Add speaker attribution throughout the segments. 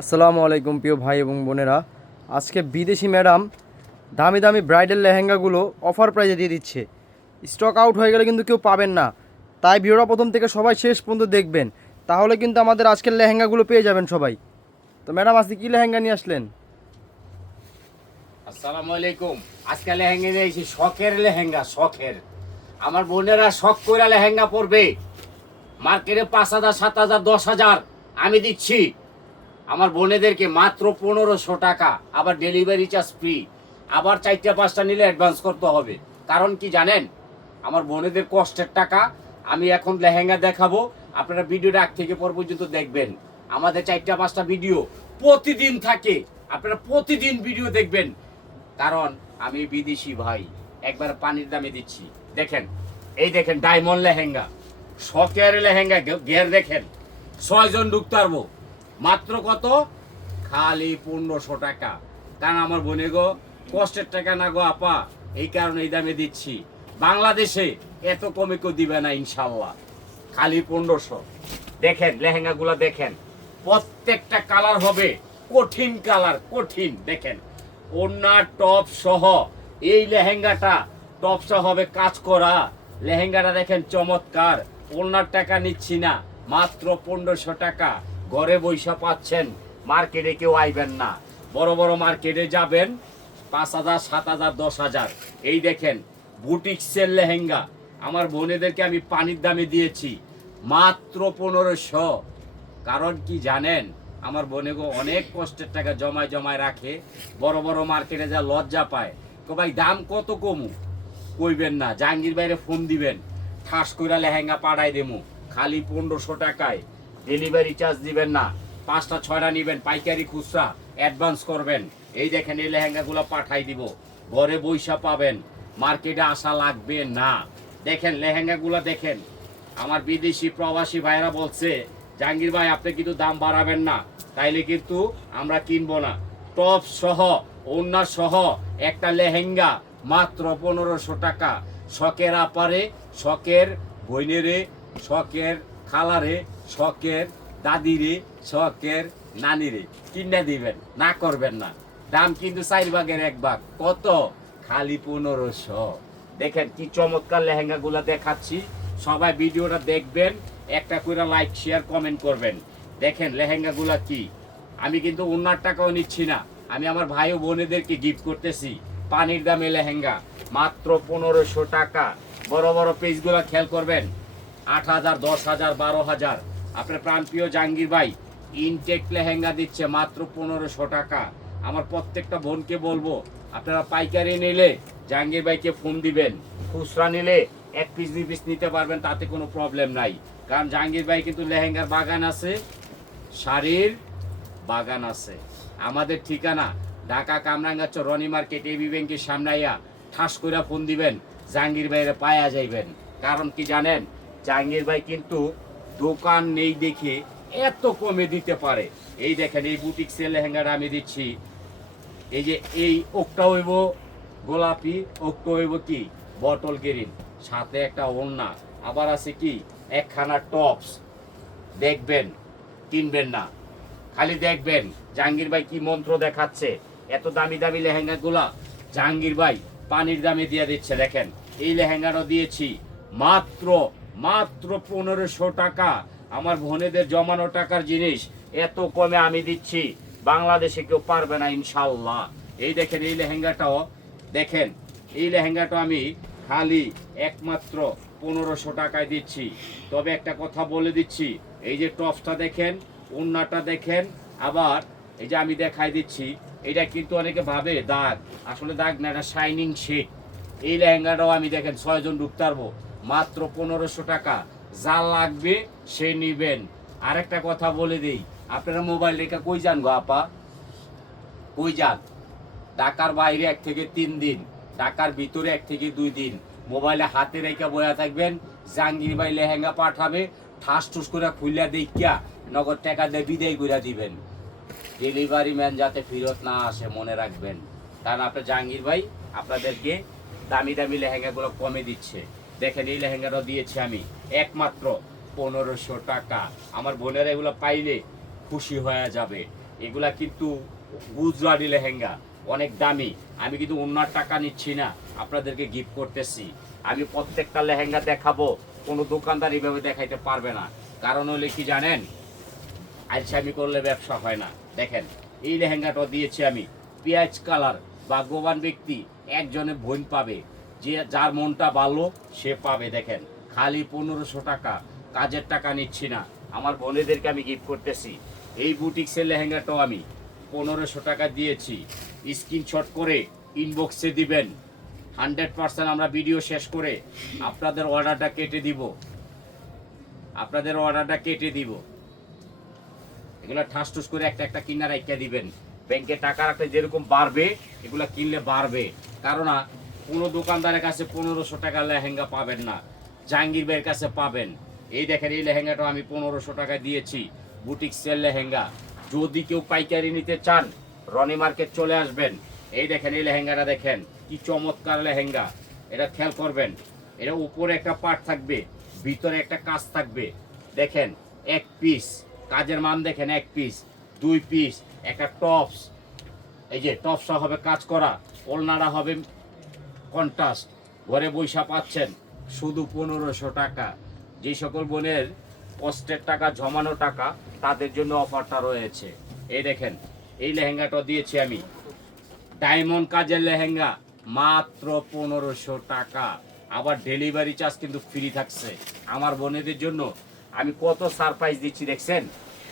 Speaker 1: আসসালামু আলাইকুম প্রিয় ভাই এবং বোনেরা। আজকে বিদেশি ম্যাডাম দামি দামি ব্রাইডাল লেহেঙ্গাগুলো অফার প্রাইজে দিয়ে দিচ্ছে। স্টক আউট হয়ে গেলে কিন্তু কেউ পাবেন না। তাই ভিডিওটা প্রথম থেকে সবাই শেষ পর্যন্ত দেখবেন। তাহলে কিন্তু আমাদের আজকের লেহেঙ্গাগুলো পেয়ে যাবেন সবাই। তো ম্যাডাম, আজকে কী লেহেঙ্গা নিয়ে আসলেন?
Speaker 2: আসসালামু আলাইকুম। আজকে লেহেঙ্গা নিয়েছি শখের লেহেঙ্গা, শখের। আমার বোনেরা শখ করে লেহেঙ্গা পরবে। মার্কেটে পাঁচ হাজার, সাত হাজার, দশ হাজার আমি দিচ্ছি। আমার বোনেদেরকে মাত্র পনেরোশো টাকা, আবার ডেলিভারি চার্জ ফ্রি আবার চারটা, পাঁচটা নিলে অ্যাডভান্স করতে হবে। কারণ কি জানেন? আমার বোনেদের কষ্টের টাকা, আমি এখন লেহেঙ্গা দেখাবো। আপনারা ভিডিওটা আগ থেকে পর পর্যন্ত দেখবেন। আমাদের চারটা, পাঁচটা ভিডিও প্রতিদিন থাকে। আপনারা প্রতিদিন ভিডিও দেখবেন। কারণ আমি বিদেশি ভাই, একবার পানির দামে দিচ্ছি। দেখেন, এই দেখেন ডায়মন্ড লেহেঙ্গা। শখের লেহেঙ্গা, গের দেখেন। ছয়জন ঢুকতে পারব। মাত্র কত? খালি পনেরোশো টাকা। কারণ আমার বোনে গো, কষ্টের টাকা না গো আপা, এই কারণে এই দামে দিচ্ছি। বাংলাদেশে এত কমে কেউ দিবে না, ইনশাল্লাহ। খালি পনেরোশো। দেখেন, লেহেঙ্গাগুলো দেখেন। প্রত্যেকটা কালার হবে কঠিন কালার, কঠিন। দেখেন ওনার টপ সহ এই লেহেঙ্গাটা টপ সহ হবে কাজ করা। লেহেঙ্গাটা দেখেন চমৎকার। ওনার টাকা নিচ্ছি না, মাত্র পনেরোশো টাকা। ঘরে বৈশা পাচ্ছেন, মার্কেটে কেউ আইবেন না। বড় বড় মার্কেটে যাবেন, পাঁচ হাজার, সাত হাজার, দশ হাজার। এই দেখেন, বুটিক্সের লেহেঙ্গা। আমার বোনেদেরকে আমি পানির দামে দিয়েছি, মাত্র পনেরোশো। কারণ কি জানেন, আমার বোনে গো অনেক কষ্টের টাকা জমায় জমায় রাখে, বড় বড় মার্কেটে যা লজ্জা পায়। তো ভাই, দাম কত কমু? কইবেন না, জাহাঙ্গীর বাইরে ফোন দিবেন, ঠাস কইরা লেহেঙ্গা পাঠাই দেমু, খালি পনেরোশো টাকায়। ডেলিভারি চার্জ দিবেন না। পাঁচটা, ছয়টা নিবেন, পাইকারি খুচরা অ্যাডভান্স করবেন। এই দেখেন এই লেহেঙ্গাগুলো পাঠাই দিব। ঘরে বৈশা পাবেন। মার্কেটে আসা লাগবে না। দেখেন লেহেঙ্গাগুলো দেখেন। আমার বিদেশি প্রবাসী ভাইরা বলছে, জাহাঙ্গীর ভাই, আপনি কিন্তু দাম বাড়াবেন না। তাইলে কিন্তু আমরা কিনবো না। টপ সহ ওন্না সহ একটা লেহেঙ্গা মাত্র পনেরোশো টাকা। শখের আপারে, শখের বইনেরে, শখের খালারে শখের দাদিরে শখের নানিরে কিনে দিবেন, না করবেন না। দাম কিন্তু চার ভাগের এক ভাগ। কত? খালি পনেরোশো। দেখেন কি চমৎকার লেহেঙ্গা গুলা দেখাচ্ছি। সবাই ভিডিওটা দেখবেন, একটা করে লাইক শেয়ার কমেন্ট করবেন। দেখেন লেহেঙ্গা গুলা কি। আমি কিন্তু অন্যার টাকাও নিচ্ছি না। আমি আমার ভাই ও বোনেদেরকে গিফট করতেছি। পানির দামে লেহেঙ্গা। মাত্র পনেরোশো টাকা। বড় বড় পেজগুলো খেয়াল করবেন। আট হাজার, দশ হাজার, বারো হাজার। আপনার প্রাণপ্রিয় জাহাঙ্গীর ভাই ইনটেক লেহেঙ্গা দিচ্ছে মাত্র পনেরোশো টাকা। আমার প্রত্যেকটা বোনকে বলব, আপনারা পাইকারি নিলে জাহাঙ্গীর ভাইকে ফোন দিবেন। খুচরা নিলে এক পিস দুই পিস নিতে পারবেন, তাতে কোনো প্রবলেম নাই। কারণ জাহাঙ্গীর ভাই কিন্তু লেহেঙ্গার বাগান আছে, শাড়ির বাগান আছে। আমাদের ঠিকানা ঢাকা কামরাঙ্গাচ্ছ রনি মার্কেট এবি ব্যাংকের সামনে আইয়া ঠাস করে ফোন দিবেন, জাহাঙ্গীর ভাইয়ের পায়া যাইবেন। কারণ কি জানেন, জাহাঙ্গীর ভাই কিন্তু দোকান নেই দেখে এত কমে দিতে পারে। এই দেখেন, এই বুটিক সেল লেহেঙ্গাটা আমি দিচ্ছি। এই যে এই ওকটা হইব গোলাপি, ওকটা হইব কি? বটল গ্রিন সাথে একটা ওড়না। আবার আছে কি? একখানা টপস দেখবেন, কিনবেন না। খালি দেখবেন, জাহাঙ্গীর ভাই কি মন্ত্র দেখাচ্ছে? এত দামি দামি লেহেঙ্গা গুলা জাহাঙ্গীর ভাই পানির দামে দিয়ে দিচ্ছে, দেখেন। এই লেহেঙ্গাটা দিয়েছি মাত্র মাত্র পনেরোশো টাকা। আমার বোনেদের জমানো টাকার জিনিস এত কমে আমি দিচ্ছি। বাংলাদেশে কেউ পারবে না ইনশাল্লাহ এই দেখেন, এই লেহেঙ্গাটাও দেখেন, এই লেহেঙ্গাটা আমি খালি একমাত্র পনেরোশো টাকায় দিচ্ছি। তবে একটা কথা বলে দিচ্ছি, এই যে টপসটা দেখেন, ওন্নাটা দেখেন, আবার এই যে আমি দেখাই দিচ্ছি, এটা কিন্তু অনেকে ভাবে দাগ। আসলে দাগ না, এটা শাইনিং শেড এই লেহেঙ্গাটাও আমি দেখেন ছয়জন ঢুকতে পারব। মাত্র পনেরোশো টাকা। যা লাগবে সে নিবেন। আরেকটা কথা বলে দিই, আপনারা মোবাইল রেখে কই যান গো আপা? কই যান? ঢাকার বাইরে এক থেকে তিন দিন, ঢাকার ভিতরে এক থেকে দুই দিন। মোবাইলে হাতে রেখে বয়া থাকবেন জাহাঙ্গীর ভাই লেহেঙ্গা পাঠাবে, ঠাস টুস করে খুললা দেখিয়া নগদ টাকা দিয়ে বিদায় করে দিবেন। ডেলিভারি ম্যান যাতে ফেরত না আসে, মনে রাখবেন। কারণ আপনার জাহাঙ্গীর ভাই আপনাদেরকে দামি দামি লেহেঙ্গাগুলো কমে দিচ্ছে। দেখেন, এই লেহেঙ্গাটা দিয়েছি আমি। একমাত্র পনেরোশো টাকা। আমার বোনেরা এগুলো পাইলে খুশি হয়ে যাবে। এগুলা কিন্তু গুজরাটি লেহেঙ্গা, অনেক দামি। আমি কিন্তু অন্যার টাকা নিচ্ছি না, আপনাদেরকে গিফট করতেছি। আমি প্রত্যেকটা লেহেঙ্গা দেখাবো, কোনো দোকানদার এইভাবে দেখাইতে পারবে না। কারণ হলে কি জানেন, আলসামি করলে ব্যবসা হয় না। দেখেন, এই লেহেঙ্গাটা দিয়েছি আমি। পেঁয়াজ কালার, ভাগ্যবান ব্যক্তি, একজনে বোন পাবে। যে যার মনটা ভালো, সে পাবে। দেখেন, খালি পনেরোশো টাকা, কাজের টাকা নিচ্ছি না। আমার বোনেদেরকে আমি গিফট করতেছি। এই বুটিক্সের লেহেঙ্গাটাও আমি পনেরোশো টাকা দিয়েছি। স্ক্রিনশট করে ইনবক্সে দিবেন। হান্ড্রেড পার্সেন্ট আমরা ভিডিও শেষ করে আপনাদের অর্ডারটা কেটে দিব। আপনাদের অর্ডারটা কেটে দিব। এগুলো ঠাস ঠুস করে একটা একটা কিনা রাখা দিবেন। ব্যাংকে টাকা রাখলে যেরকম বাড়বে, এগুলো কিনলে বাড়বে। কারণ কোনো দোকানদারের কাছে পনেরোশো টাকা লেহেঙ্গা পাবেন না। জাহাঙ্গীর ভাইয়ের কাছে পাবেন। এই দেখেন, এই লেহেঙ্গাটা আমি পনেরোশো টাকা দিয়েছি। Boutique sale lehenga. যদি কেউ পাইকারি নিতে চান, রনি মার্কেট চলে আসবেন। এই দেখেন, এই লেহেঙ্গাটা দেখেন, কি চমৎকার লেহেঙ্গা। এটা খেয়াল করবেন, এটা উপরে একটা পার্ট থাকবে, ভিতরে একটা কাজ থাকবে। দেখেন, এক পিস কাজের মান দেখেন, এক পিস দুই পিস একটা টপস এই যে টপসটা হবে কাজ করা, ওলনাটা হবে কন্ট্রাস্ট। ঘরে বৈশা পাচ্ছেন শুধু পনেরোশো টাকা। যে সকল বোনের কষ্টের টাকা, জমানো টাকা, তাদের জন্য অফারটা রয়েছে। এই দেখেন, এই লেহেঙ্গাটা দিয়েছি আমি। ডায়মন্ড কাজের লেহেঙ্গা, মাত্র পনেরোশো টাকা। আবার ডেলিভারি চার্জ কিন্তু ফ্রি থাকছে। আমার বোনেদের জন্য আমি কত সারপ্রাইজ দিচ্ছি দেখছেন?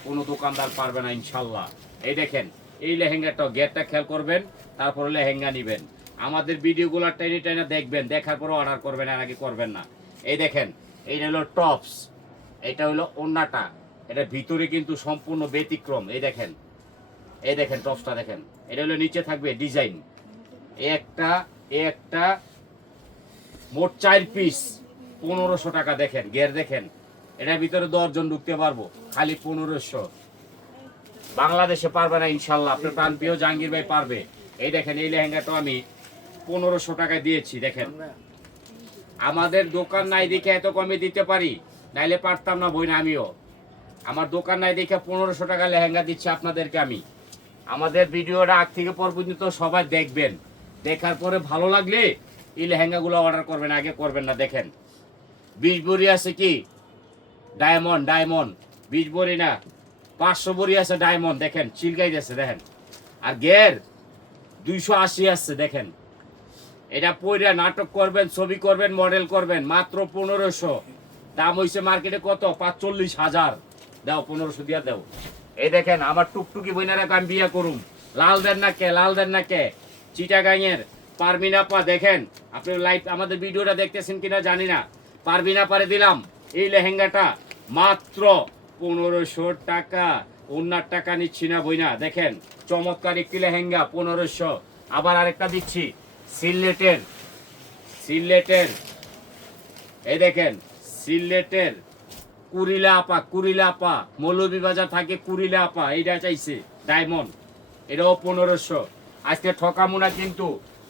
Speaker 2: কোনো দোকানদার পারবে না ইনশাল্লাহ। এই দেখেন, এই লেহেঙ্গাটা গেটটা খেয়াল করবেন, তারপরে লেহেঙ্গা নিবেন। আমাদের ভিডিওগুলো টেনে টেনে দেখবেন, দেখার পরে অর্ডার করবেন আর আগে করবেন না। এই দেখেন, এইটা হলো টপস এটা হলো ওন্নাটা, এটা ভিতরে কিন্তু সম্পূর্ণ ব্যতিক্রম, এই দেখেন এই দেখেন টপসটা দেখেন, এটা হলো নিচে থাকবে ডিজাইন একটা একটা, মোট চার পিস পনেরোশো টাকা দেখেন গের দেখেন, এটার ভিতরে দশজন ঢুকতে পারব, খালি পনেরোশো। বাংলাদেশে পারবে না ইনশাল্লাহ, আপনার প্রাণ প্রিয় জাহাঙ্গীর ভাই পারবে। এই দেখেন, এই লেহেঙ্গাটা আমি পনেরোশো টাকা দিয়েছি দেখেন। আমাদের দোকান নাই দেখে এত কমে দিতে পারি? নাইলে পারতাম না বই না আমিও। আমার দোকান নাই দেখে পনেরোশো টাকা লেহেঙ্গা দিচ্ছি আপনাদেরকে আমি। আমাদের ভিডিওটা আগ থেকে পর পর্যন্ত সবাই দেখবেন। দেখার পরে ভালো লাগলে এই লেহেঙ্গাগুলো অর্ডার করবেন আগে করবেন না দেখেন। বিশ বড়ি আছে কি? Diamond diamond. বিশ বড়ি না পাঁচশো বড়ি আছে ডায়মন্ড দেখেন চিলকাই যাচ্ছে দেখেন। আর গের দুইশো আশি আসছে দেখেন। এটা পইরা নাটক করবেন, ছবি করবেন মডেল করবেন, মাত্র পনেরোশো। দাম হইছে মার্কেটে কত? পাঁচচল্লিশ হাজার। দাও, পনেরোশো দিয়া দাও। এই দেখেন, আমার টুকটুকি বইনারা আমি বিয়ে করুম। লাল দেন না কে? লাল দেন না কে? চিটাগাঙের পারমিন আপা, দেখেন, আপনি লাইভ আমাদের ভিডিওটা দেখতেছেন কিনা জানি না। পারমিন পারে দিলাম, এই লেহেঙ্গাটা মাত্র পনেরোশো টাকা। অন্যার টাকা নিচ্ছি না বইনা, দেখেন, চমৎকার একটি লেহেঙ্গা, পনেরোশো। আবার আরেকটা দিচ্ছি সিলেটের সিলেটের, এই দেখেন, সিলেটের কুরিলা আপা কুড়িলা আপা মৌলভীবাজার থাকে কুড়িলা আপা এইটা চাইছে, ডায়মন্ড এটাও পনেরোশো। আজকে ঠকামু না কিন্তু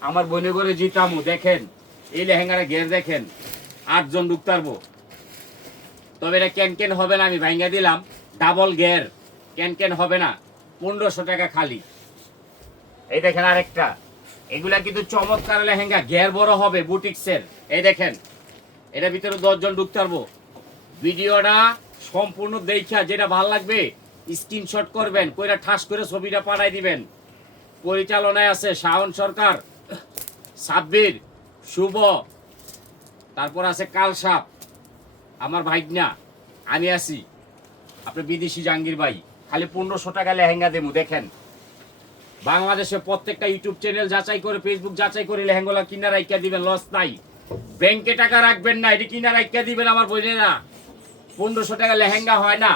Speaker 2: আমার বনে করে জিতামু, দেখেন, এই লেহেঙ্গাটা ঘের দেখেন, আটজন ঢুকতে পারব তবে এটা ক্যান ক্যান হবে না আমি ভাঙ্গা দিলাম, ডাবল গের ক্যান ক্যান হবে না, পনেরোশো টাকা খালি। এই দেখেন আরেকটা। এগুলা কিন্তু চমৎকার লেহেঙ্গা, ঘের বড় হবে বুটিক্সের। এই দেখেন এটার ভিতরে দশজন ঢুকতে পারব। ভিডিওটা সম্পূর্ণ দেখা যেটা ভালো লাগবে স্ক্রিনশট করবেন, কইরা ঠাস করে ছবিটা পাঠাই দিবেন। পরিচালনায় আছে শাওন সরকার, সাব্বির, শুভ, তারপর আছে কালসাপ আমার ভাইগনা, আমি আছি। আপনি বিদেশি জাহাঙ্গীর ভাই, খালি পনেরোশো টাকা লেহেঙ্গা দেবো, দেখেন। বাংলাদেশে প্রত্যেকটা ইউটিউব চ্যানেল যাচাই করে ফেসবুক যাচাই করে লেহেঙ্গা কিনা রাইকা দিবেন লস নাই। ব্যাংকে টাকা রাখবেন না, এটি কিনা রাইকা দিবেন আমার বোঝে না পনেরোশো টাকা লেহেঙ্গা হয় না।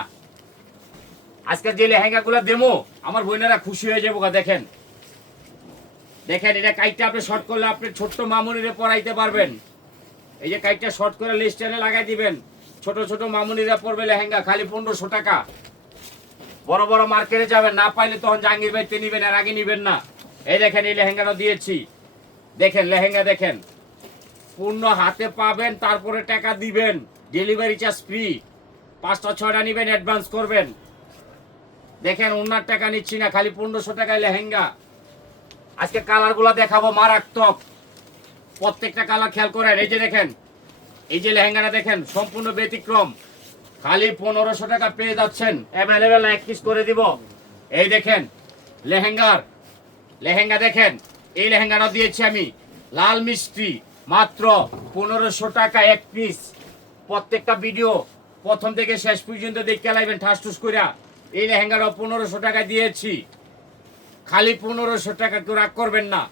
Speaker 2: আজকে যে লেহেঙ্গা গুলো দেবো, আমার বোনেরা খুশি হয়ে যাব দেখেন। দেখেন, এটা কাইটটা আপনি শর্ট করলে আপনি ছোট্ট মামুনিরে পরাইতে পারবেন। এই যে কাইটটা শর্ট করে লিস্টারে লাগাই দিবেন। ছোট ছোট মামুনিরা পড়বে লেহেঙ্গা, খালি পনেরোশো টাকা। বড় বড় মার্কেটে যাবেন, না পাইলে তখন জাহাঙ্গীর ভাইতে নিবেন আর আগে নিবেন না। এই দেখেন, এই লেহেঙ্গাটা দিয়েছি। দেখেন, লেহেঙ্গা দেখেন। পূর্ণ হাতে পাবেন, তারপরে টাকা দিবেন। Delivery charge free. পাঁচটা, ছয়টা নিবেন, অ্যাডভান্স করবেন। দেখেন, ওনার টাকা নিচ্ছি না, খালি পনেরোশো টাকায় লেহেঙ্গা। আজকে কালারগুলো দেখাবো মারাত্মক। প্রত্যেকটা কালার খেয়াল করেন, এই যে দেখেন, এই যে লেহেঙ্গাটা দেখেন, সম্পূর্ণ ব্যতিক্রম। খালি পনেরোশো টাকা পেয়ে যাচ্ছেন। অ্যাভেলেবেল এক পিস করে দিব। এই দেখেন লেহেঙ্গার। লেহেঙ্গা দেখেন এই লেহেঙ্গাটা দিয়েছি আমি। লাল মিষ্টি মাত্র পনেরোশো টাকা এক পিস প্রত্যেকটা ভিডিও প্রথম থেকে শেষ পর্যন্ত দেখতে লাগবেন ঠাস ঠুস কইরা। এই লেহেঙ্গাটা পনেরোশো টাকা দিয়েছি। খালি পনেরোশো টাকা কেউ রাগ করবেন না।